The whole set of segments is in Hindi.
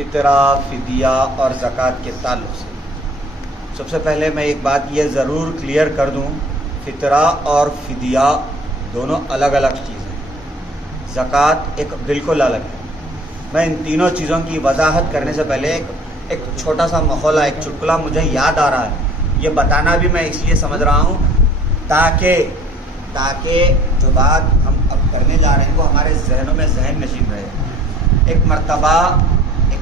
फ़ितरा, फ़िदिया और ज़कात के ताल्लुक़ से सबसे पहले मैं एक बात ये ज़रूर क्लियर कर दूँ, फ़ितरा और फ़िदिया दोनों अलग अलग चीज़ें हैं। ज़कात एक बिल्कुल अलग है। मैं इन तीनों चीज़ों की वजाहत करने से पहले एक छोटा सा मखौला, एक चुटकुला मुझे याद आ रहा है। ये बताना भी मैं इसलिए समझ रहा हूँ ताकि जो बात हम अब करने जा रहे हैं वो हमारे जहनों में जहन नशीन रहे। एक मर्तबा एक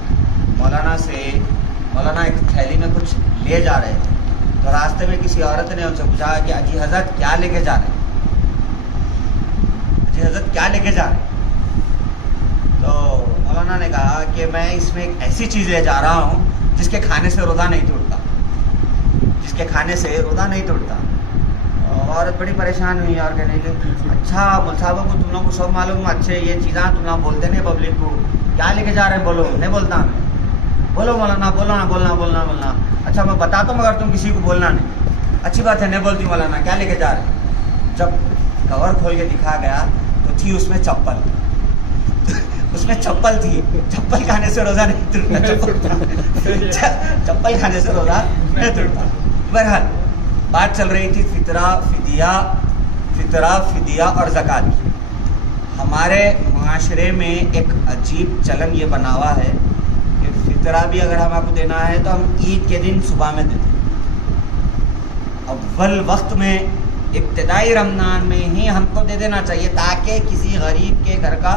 मौलाना एक थैली में कुछ ले जा रहे थे, तो रास्ते में किसी औरत ने उनसे पूछा कि अजी हज़रत क्या लेके जा रहे हैं, अजी हज़रत क्या लेके जा रहे हैं। तो मौलाना ने कहा कि मैं इसमें एक ऐसी चीज़ ले जा रहा हूँ जिसके खाने से रोज़ा नहीं टूटता, जिसके खाने से रोज़ा नहीं टूटता। औरत बड़ी परेशान हुई और कहने लगी, अच्छा मुल्साबों को तुम लोग को सब मालूम, अच्छे ये चीज़ें तुम लोग बोलते नहीं पब्लिक को, क्या लेके जा रहे हैं बोलो। नहीं बोलता मैं, बोलो मौलाना, बोलना। अच्छा मैं बताता हूँ मगर तुम किसी को बोलना नहीं। अच्छी बात है, नहीं बोलती मौलाना, क्या लेके जा रहे हैं। जब कवर खोल के दिखा गया तो थी उसमें चप्पल उसमें चप्पल थी। चप्पल खाने से रोज़ा नहीं टूटता, चप्पल खाने से रोज़ा नहीं टूटता। बहरहाल बात चल रही थी फ़ितरा, फ़िदिया और ज़कात की। हमारे माशरे में एक अजीब चलन ये बना हुआ है कि फ़ितरा भी अगर हम आपको देना है तो हम ईद के दिन सुबह में देते हैं। अव्वल वक्त में इब्तिदाई रमज़ान में ही हमको दे देना चाहिए ताकि किसी गरीब के घर का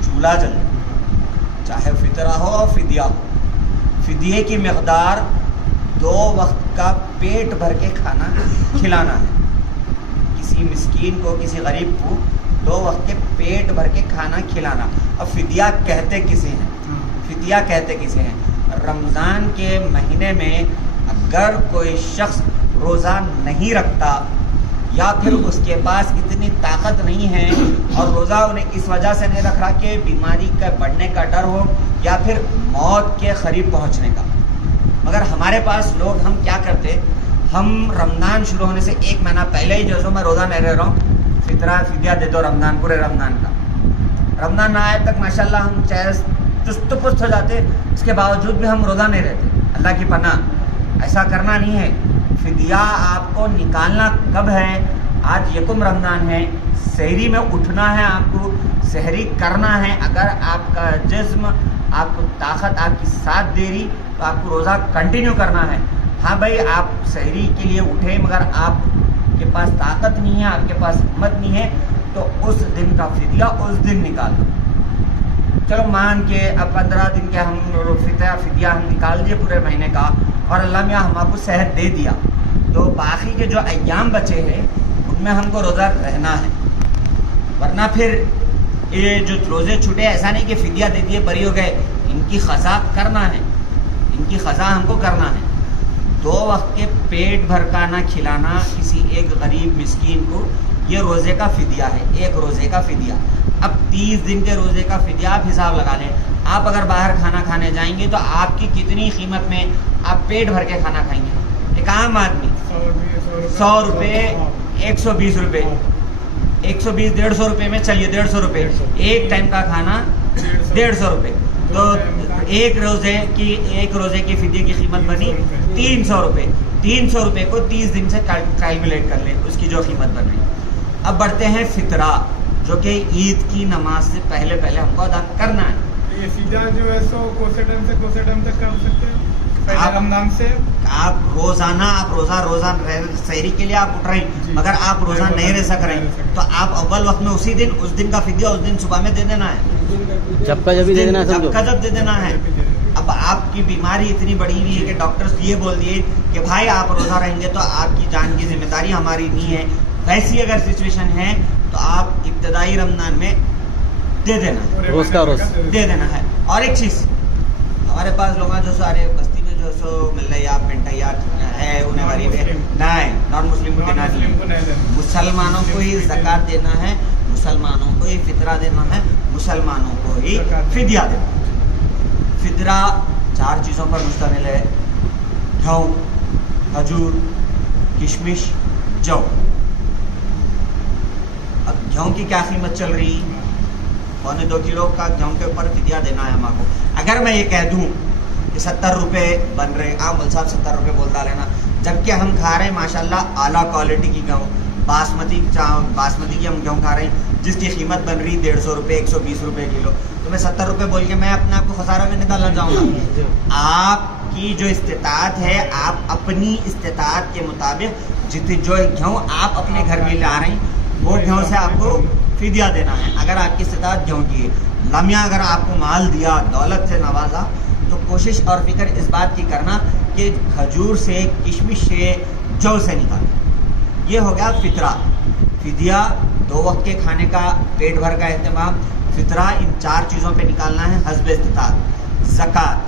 चूल्हा जले, चाहे फ़ितरा हो और फ़िदिया हो। फ़िदिये की मक़दार 2 वक्त का पेट भर के खाना खिलाना है। किसी मिस्कीन को, किसी गरीब को 2 वक्त के पेट भर के खाना खिलाना। अब फ़िदिया कहते किसे हैं? फ़िदिया कहते किसे हैं? रमज़ान के महीने में अगर कोई शख्स रोज़ा नहीं रखता या फिर उसके पास इतनी ताकत नहीं है और रोज़ा उन्हें इस वजह से नहीं रख रहा कि बीमारी का बढ़ने का डर हो या फिर मौत के करीब पहुंचने का। मगर हमारे पास लोग, हम क्या करते, हम रमज़ान शुरू होने से 1 महीना पहले ही जो मैं रोज़ा नहीं रह रहा हूँ, फ़ितरा फ़िदिया दे दो रमज़ान, पूरे रमज़ान का। रमज़ान ना आए तक माशाल्लाह हम चाहे चुस्त पुस्त हो जाते, इसके बावजूद भी हम रोज़ा नहीं रहते। अल्लाह की पनाह, ऐसा करना नहीं है। फ़िदिया आपको निकालना कब है? आज यकुम रमज़ान है, सहरी में उठना है, आपको सहरी करना है। अगर आपका जिस्म, आपको ताकत आपकी साथ दे रही तो आपको रोज़ा कंटिन्यू करना है। हाँ भाई, आप सहरी के लिए उठे मगर आपके पास ताकत नहीं है, आपके पास हिम्मत नहीं है, तो उस दिन का फ़िदिया उस दिन निकाल दो। चलो मान के अब 15 दिन के हम फ़िदिया हम निकाल दिए पूरे महीने का और अल्लाह मियाँ हम आपको सेहत दे दिया, तो बाकी के जो अय्याम बचे हैं उनमें हमको रोज़ा रहना है। वरना फिर ये जो रोज़े छूटे, ऐसा नहीं कि फ़िदिया दे दिए बरी हो गए, इनकी ख़ज़ा करना है, इनकी ख़ज़ा हमको करना है। 2 वक्त के पेट भर का ना खिलाना किसी एक गरीब मिस्कीन को, ये रोज़े का फ़िदिया है, एक रोज़े का फ़िदिया। अब 30 दिन के रोज़े का फ़िदिया आप हिसाब लगा लें। आप अगर बाहर खाना खाने जाएंगे तो आपकी कितनी कीमत में आप पेट भर के खाना खाएंगे? एक आम आदमी 100 रुपये, 120 रुपये, 120, 150 रुपये में चलिए 150 रुपये, एक टाइम का खाना 150 रुपये, तो एक रोज़े की फ़िदिये की कीमत बनी 300 रुपये। 300 रुपये को 30 दिन से कैलकुलेट कर लें, उसकी जो कीमत बन रही। अब बढ़ते हैं फ़ितरा, जो कि ईद की नमाज से पहले हमको अदा करना है। ये फ़िदिया जो है सो कौन से टाइम तक कर सकते हैं? पहले रमज़ान से आप रोज़ाना आप रोज़ा सहरी के लिए आप उठ रहे हैं, मगर आप रोज़ा नहीं रह सक रहे, तो आप अव्वल वक्त में उस दिन का फ़िदिया उस दिन सुबह में दे देना है, जब का जब दे देना है, जब दे देना है। अब आपकी बीमारी इतनी बड़ी हुई है कि डॉक्टर्स ये बोल दिए कि भाई आप रोज़ा रहेंगे तो आपकी जान की जिम्मेदारी हमारी नहीं है, वैसी अगर सिचुएशन है तो आप इब्तिदाई रमज़ान में दे देना है, रोज़ का रोज़ दे देना है। और एक चीज़, हमारे पास लोग जो सारे बस्ती में जो सो मिल रही आप मिनटैया है, उन्हें गरीब है, नहीं, नॉन मुस्लिम को देना नहीं है। मुसलमानों को ही ज़कात देना है, मुसलमानों को ही फ़ितरा देना है, मुसलमानों को ही फ़िदिया देना है। फ़ितरा 4 चीज़ों पर मुश्तमिल है: गेहूँ, खजूर, किशमिश, जौ। अब गेहूँ की क्या कीमत चल रही? 2 किलो का गेहूँ के ऊपर फिदिया देना है हमको। अगर मैं ये कह दूँ कि 70 रुपये बन रहे, आप मौलवी साहब 70 रुपये बोलता लेना, जबकि हम खा रहे हैं माशाल्लाह आला क्वालिटी की गेहूँ, बासमती की हम गेहूँ खा रहे हैं जिसकी कीमत बन रही 150 रुपये 120 रुपये किलो। तो मैं 70 रुपये बोल के मैं अपने आप को खसारा में निकालना चाहूँगा। आपकी जो इस्तेताअत है, आप अपनी इस्तेताअत के मुताबिक जितनी जो गेहूँ आप अपने घर में ला रहे हैं वो गेहूँ से आपको फिदिया देना है। अगर आपकी इस्तेताअत गेहूँ की है, लम्या अगर आपको माल दिया, दौलत से नवाजा, तो कोशिश और फिक्र इस बात की करना कि खजूर से, किशमिश से, जौ से निकालें। ये हो गया फितरा। फिदिया 2 वक्त के खाने का, पेट भर का एहतमाम, फितरा, इन 4 चीज़ों पे निकालना है हस्ब इस्तिताअत। ज़कात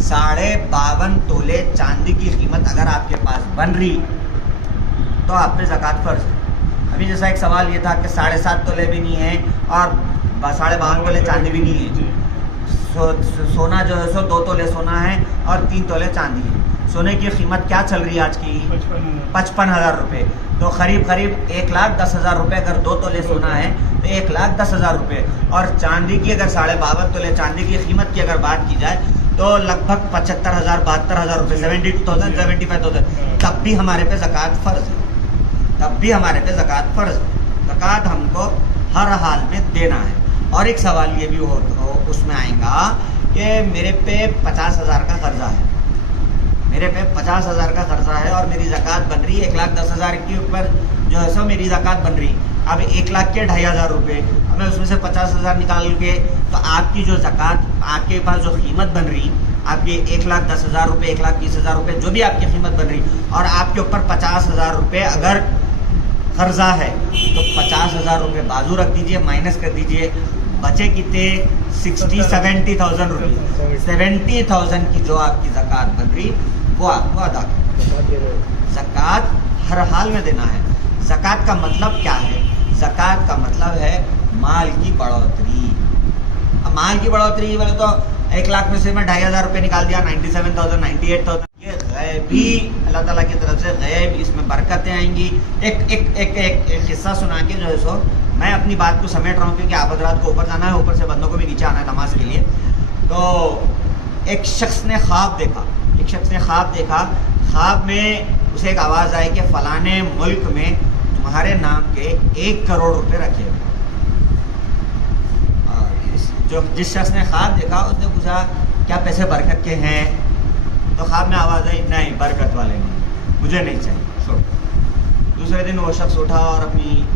52.5 तोले चांदी की कीमत अगर आपके पास बन रही तो आप पे ज़कात फ़र्ज़ है। अभी जैसा एक सवाल ये था कि 7.5 तोले भी नहीं है और 52 तोले चांदी भी नहीं है। सोना जो है सो 2 तोले सोना है और 3 तोले चांदी है। सोने की कीमत क्या चल रही है आज की? 55,000 रुपये। तो करीब 1,10,000 रुपये। अगर 2 तोले सोना है तो 1,10,000 रुपये। और चांदी की अगर 52.5 तोले चांदी की कीमत की अगर बात की जाए तो लगभग 75,000 72,000 रुपये, 70,000 75,000। तब भी हमारे पे ज़कात फ़र्ज़ है, तब भी हमारे पे ज़कात फ़र्ज़ है। ज़कात हमको हर हाल में देना है। और एक सवाल ये भी हो उसमें आएगा कि मेरे पे 50,000 का कर्जा है, मेरे पे 50,000 का कर्जा है और मेरी ज़कात बन रही है 1,10,000 के ऊपर जो है सो मेरी ज़कात बन रही। अब 1,00,000 के 2,500 रुपये, अब मैं उसमें से 50,000 निकाल के, तो आपकी जो ज़कात, आपके पास जो कीमत बन रही, आपकी 1,10,000 रुपये, 1,20,000 रुपये, जो भी आपकी कीमत बन रही, और आपके ऊपर 50,000 रुपये अगर कर्जा है तो 50,000 रुपये बाजू रख दीजिए, माइनस कर दीजिए, बचे कितने? 70,000 रुपये। 70,000 की जो आपकी ज़कात बन रही वो आपको अदा करें। ज़कात हर हाल में देना है। ज़कात का मतलब क्या है? ज़कात का मतलब है माल की बढ़ोतरी। अब माल की बढ़ोतरी बोले तो 1,00,000 में से मैं 2,500 रुपये निकाल दिया, 97,000 98,000। ये गैबी अल्लाह ताला की तरफ से गैब, इसमें बरकतें आएंगी। एक किस्सा सुना के जो है सो मैं अपनी बात को समेट रहा हूँ, क्योंकि आप हज़रात को ऊपर जाना है, ऊपर से बंदों को भी नीचे आना है नमाज के लिए। तो एक शख्स ने ख्वाब देखा, ख्वाब में उसे एक आवाज़ आई कि फ़लाने मुल्क में तुम्हारे नाम के 1 करोड़ रुपए रखे हुए। जिस शख्स ने ख्वाब देखा उसने पूछा क्या पैसे बरकत के हैं? तो ख्वाब में आवाज़ आई नहीं, बरकत वाले नहीं, मुझे नहीं चाहिए, छोड़। दूसरे दिन वो शख्स उठा और अपनी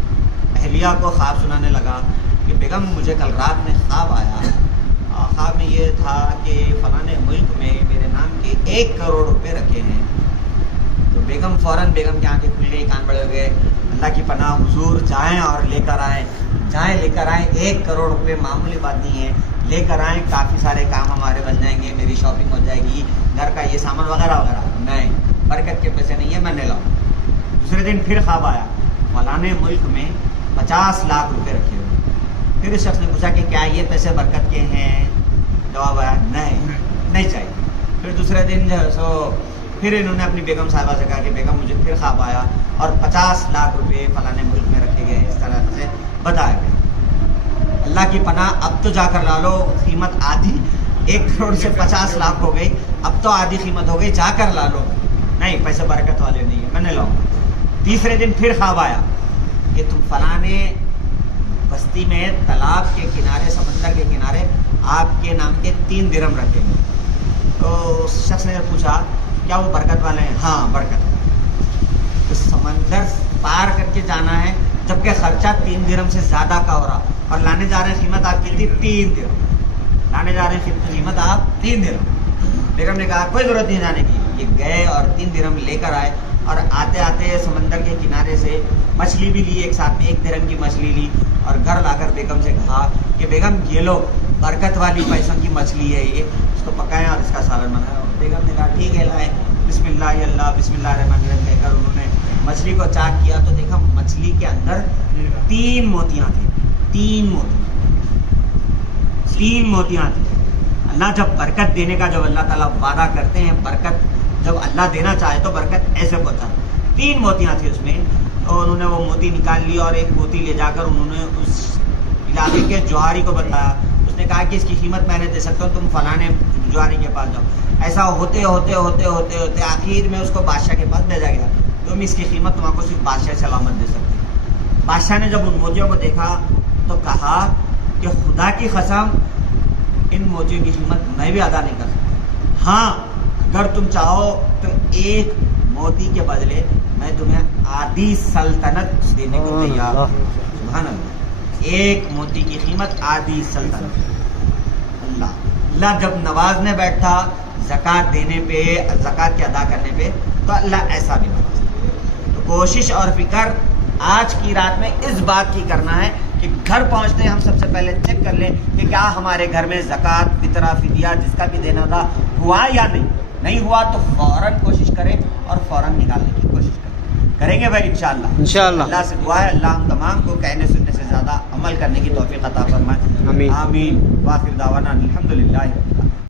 अहलिया को ख्वाब सुनाने लगा कि बेगम मुझे कल रात में ख्वाब आया, ख्वाब में ये था कि फ़लाने मुल्क में मेरे नाम के 1 करोड़ रुपए रखे हैं। तो बेगम फ़ौरन, बेगम की आंखें खुल गई, कान बड़े हो गए, अल्लाह की पनाह हुजूर जाएँ और लेकर आएँ, लेकर आएँ। 1 करोड़ रुपए मामूली बात नहीं है, लेकर आएँ, काफ़ी सारे काम हमारे बन जाएंगे, मेरी शॉपिंग हो जाएगी, घर का ये सामान वगैरह वगैरह। नहीं, बरकत के पैसे नहीं है, मैं नहीं लाऊँ। दूसरे दिन फिर ख्वाब आया, फलाने मुल्क में 50 लाख रुपए रखे हुए। फिर इस शख्स ने पूछा कि क्या ये पैसे बरकत के हैं? जवाब आया नहीं चाहिए। फिर दूसरे दिन जो है सो फिर इन्होंने अपनी बेगम साहिबा से कहा कि बेगम मुझे फिर ख्वाब आया और 50 लाख रुपए फलाने मुल्क में रखे गए, इस तरह से बताया गया। अल्लाह की पनाह, अब तो जाकर ला लो, कीमत आधी 1 करोड़ से 50 लाख हो गई, अब तो आधी कीमत हो गई, जाकर ला लो। नहीं, पैसे बरकत वाले नहीं है, मैं नहीं लाऊंगा। तीसरे दिन फिर ख्वाब आया कि तुम फलाने बस्ती में तालाब के किनारे, समंदर के किनारे आपके नाम के 3 दिरहम रखे हैं। तो उस शख्स ने पूछा क्या वो बरकत वाले हैं? हाँ, बरकत वाले। तो समंदर पार करके जाना है, जबकि खर्चा 3 दिरहम से ज़्यादा का हो रहा, और लाने जा रहे हैं कीमत आपकी थी 3 दिरहम, लाने जा रहे हैं कीमत आप 3 दिरहम। बेगम ने कहा कोई ज़रूरत नहीं जाने की। ये गए और 3 दिरहम लेकर आए, और आते आते समंदर के किनारे से मछली भी ली, एक साथ में 1 दिरहम की मछली ली, और घर लाकर बेगम से कहा कि बेगम ये लो, बरकत वाली पैसों की मछली है ये, इसको पकाएं और इसका सालन बनाएं। बेगम ने कहा ठीक है, लाए, बिस्मिल्लाह अल्लाह बिस्मिल्लाह रहमान रहीम कहकर उन्होंने मछली को चाक किया तो देखा मछली के अंदर 3 मोतियाँ थी। 3 मोतियाँ थी। अल्लाह जब बरकत देने का जब अल्लाह ताला वादा करते हैं, बरकत जब अल्लाह देना चाहे तो बरकत ऐसे होता है। 3 मोतियाँ थी उसमें, तो उन्होंने वो मोती निकाल ली और एक मोती ले जाकर उन्होंने उस इलाके के ज्वारी को बताया, उसने कहा कि इसकी कीमत मैंने दे सकता हूँ, तुम फलाने ज्वारी के पास जाओ। ऐसा होते होते होते होते होते आखिर में उसको बादशाह के पास भेजा गया, तुम इसकी कीमत तुमको सिर्फ बादशाह सलामत दे सकते हैं। बादशाह ने जब उन मोतियों को देखा तो कहा कि खुदा की कसम इन मोतियों की कीमत मैं भी अदा नहीं कर सकता। हाँ, अगर तुम चाहो तो एक मोती के बदले मैं तुम्हें आधी सल्तनत देने को तैयार हूँ। सुभान अल्लाह, एक मोती की कीमत आधी सल्तनत। अल्लाह जब नवाजने बैठा ज़कात देने पे, ज़कात के अदा करने पे, तो अल्लाह ऐसा भी नवाजता। तो कोशिश और फिक्र आज की रात में इस बात की करना है कि घर पहुंचते हम सबसे पहले चेक कर लें कि क्या हमारे घर में ज़कात, फितरा, फिदिया जिसका भी देना था हुआ या नहीं हुआ तो फौरन कोशिश करें और फौरन निकालने की कोशिश करेंगे भाई इंशाअल्लाह। अल्लाह से दुआ है अल्लाह हम तमाम को कहने सुनने से ज़्यादा अमल करने की तौफीक अता फरमाए। आमीन। वाखिर दावाना अल्हम्दुलिल्लाह।